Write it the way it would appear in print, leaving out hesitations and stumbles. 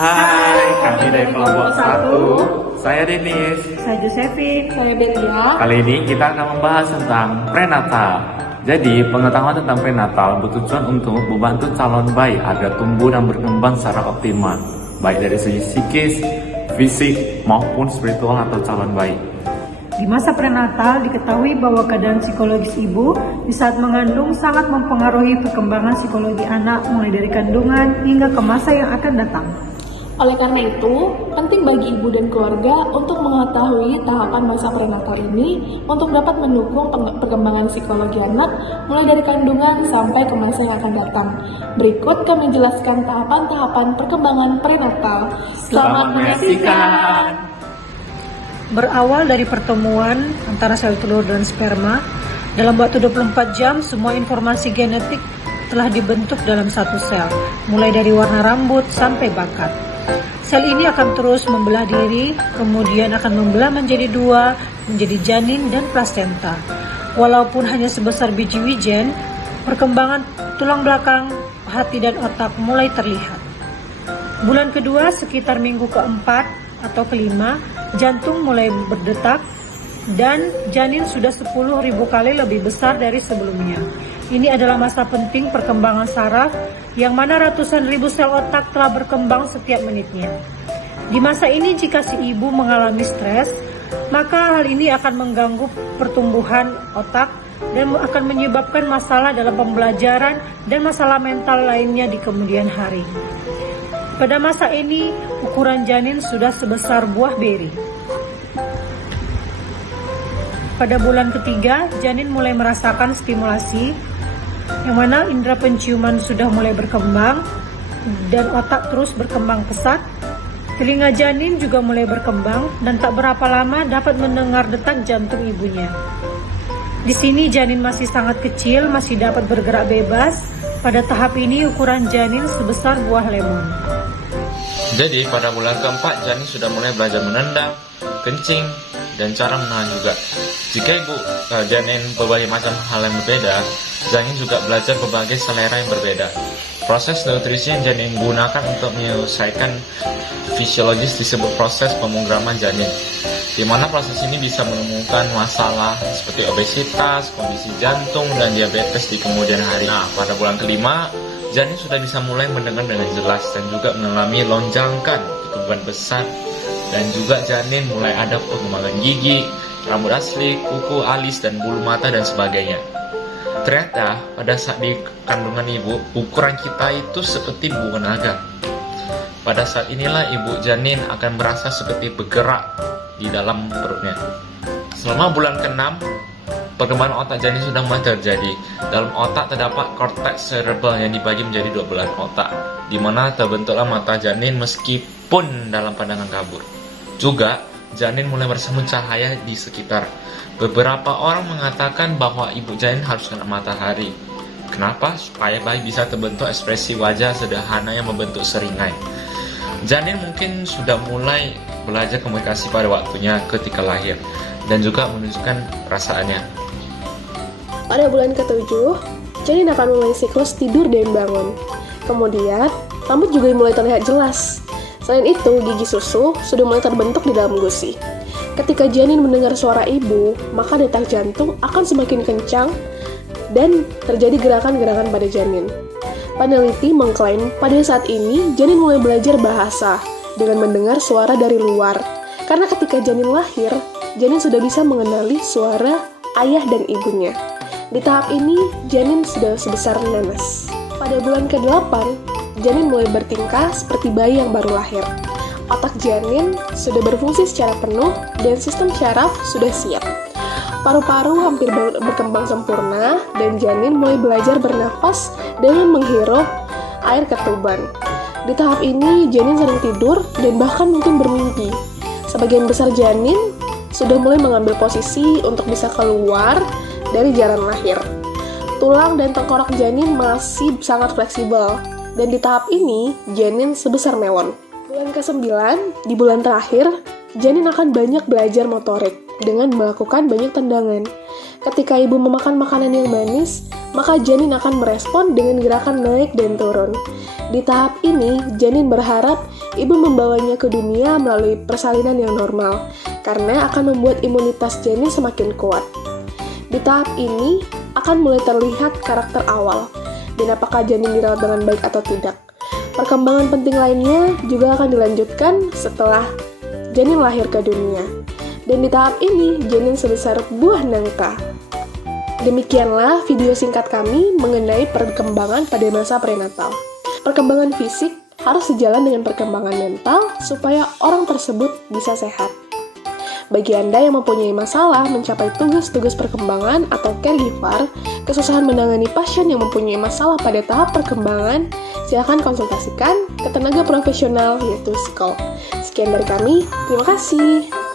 Hai, kami dari kelompok 1. Saya Denis. Saya Josephine. Saya Belia. Kali ini kita akan membahas tentang prenatal. Jadi, pengetahuan tentang prenatal bertujuan untuk membantu calon bayi agar tumbuh dan berkembang secara optimal, baik dari segi psikis, fisik, maupun spiritual atau calon bayi. Di masa prenatal diketahui bahwa keadaan psikologis ibu di saat mengandung sangat mempengaruhi perkembangan psikologi anak mulai dari kandungan hingga ke masa yang akan datang. Oleh karena itu, penting bagi ibu dan keluarga untuk mengetahui tahapan masa prenatal ini untuk dapat mendukung perkembangan psikologi anak mulai dari kandungan sampai ke masa yang akan datang. Berikut kami jelaskan tahapan-tahapan perkembangan prenatal. Selamat menyaksikan! Berawal dari pertemuan antara sel telur dan sperma, dalam waktu 24 jam semua informasi genetik telah dibentuk dalam satu sel, mulai dari warna rambut sampai bakat. Sel ini akan terus membelah diri, kemudian akan membelah menjadi dua, menjadi janin dan plasenta. Walaupun hanya sebesar biji wijen, perkembangan tulang belakang, hati dan otak mulai terlihat. Bulan kedua sekitar minggu keempat atau kelima, jantung mulai berdetak dan janin sudah 10.000 kali lebih besar dari sebelumnya. Ini adalah masa penting perkembangan saraf yang mana ratusan ribu sel otak telah berkembang setiap menitnya. Di masa ini jika si ibu mengalami stres, maka hal ini akan mengganggu pertumbuhan otak dan akan menyebabkan masalah dalam pembelajaran dan masalah mental lainnya di kemudian hari. Pada masa ini, ukuran janin sudah sebesar buah beri. Pada bulan ketiga, janin mulai merasakan stimulasi, yang mana indera penciuman sudah mulai berkembang, dan otak terus berkembang pesat. Telinga janin juga mulai berkembang, dan tak berapa lama dapat mendengar detak jantung ibunya. Di sini janin masih sangat kecil, masih dapat bergerak bebas. Pada tahap ini ukuran janin sebesar buah lemon. Jadi pada bulan keempat janin sudah mulai belajar menendang, kencing, dan cara menahan juga. Jika ibu janin berbagai macam hal yang berbeda, janin juga belajar berbagai selera yang berbeda. Proses nutrisi yang janin gunakan untuk menyelesaikan fisiologis disebut proses pemrograman janin, di mana proses ini bisa menemukan masalah seperti obesitas, kondisi jantung, dan diabetes di kemudian hari. Nah, pada bulan kelima, janin sudah bisa mulai mendengar dengan jelas dan juga mengalami lonjakan pertumbuhan besar, dan juga janin mulai ada perkembangan gigi, rambut asli, kuku, alis, dan bulu mata, dan sebagainya. Ternyata pada saat di kandungan ibu, ukuran kita itu seperti bunga naga. Pada saat inilah ibu janin akan merasa seperti bergerak di dalam perutnya. Selama bulan ke-6, perkembangan otak janin sudah mulai terjadi. Dalam otak terdapat korteks cerebral yang dibagi menjadi 12 otak, di mana terbentuklah mata janin meskipun dalam pandangan kabur. Juga, janin mulai bersemu cahaya di sekitar. Beberapa orang mengatakan bahwa ibu janin harus kena matahari. Kenapa? Supaya bayi bisa terbentuk ekspresi wajah sederhana yang membentuk seringai. Janin mungkin sudah mulai belajar komunikasi pada waktunya ketika lahir, dan juga menunjukkan perasaannya. Pada bulan ke-7, janin akan mulai siklus tidur dan bangun. Kemudian, rambut juga mulai terlihat jelas. Selain itu, gigi susu sudah mulai terbentuk di dalam gusi. Ketika janin mendengar suara ibu, maka detak jantung akan semakin kencang dan terjadi gerakan-gerakan pada janin. Peneliti mengklaim pada saat ini janin mulai belajar bahasa dengan mendengar suara dari luar. Karena ketika janin lahir, janin sudah bisa mengenali suara ayah dan ibunya. Di tahap ini, janin sudah sebesar nanas. Pada bulan ke-8, janin mulai bertingkah seperti bayi yang baru lahir. Otak janin sudah berfungsi secara penuh dan sistem syaraf sudah siap. Paru-paru hampir berkembang sempurna dan janin mulai belajar bernafas dengan menghirup air ketuban. Di tahap ini, janin sering tidur dan bahkan mungkin bermimpi. Sebagian besar janin sudah mulai mengambil posisi untuk bisa keluar dari jalan lahir. Tulang dan tengkorak janin masih sangat fleksibel, dan di tahap ini, janin sebesar melon. Bulan ke-9, di bulan terakhir, janin akan banyak belajar motorik dengan melakukan banyak tendangan. Ketika ibu memakan makanan yang manis, maka janin akan merespon dengan gerakan naik dan turun. Di tahap ini, janin berharap ibu membawanya ke dunia melalui persalinan yang normal, karena akan membuat imunitas janin semakin kuat. Di tahap ini, akan mulai terlihat karakter awal, dan apakah janin dirawat dengan baik atau tidak. Perkembangan penting lainnya juga akan dilanjutkan setelah janin lahir ke dunia. Dan di tahap ini, janin sebesar buah nangka. Demikianlah video singkat kami mengenai perkembangan pada masa prenatal. Perkembangan fisik harus sejalan dengan perkembangan mental supaya orang tersebut bisa sehat. Bagi Anda yang mempunyai masalah mencapai tugas-tugas perkembangan atau caregiver, kesusahan menangani pasien yang mempunyai masalah pada tahap perkembangan, silakan konsultasikan ke tenaga profesional yaitu psikolog. Sekian dari kami, terima kasih.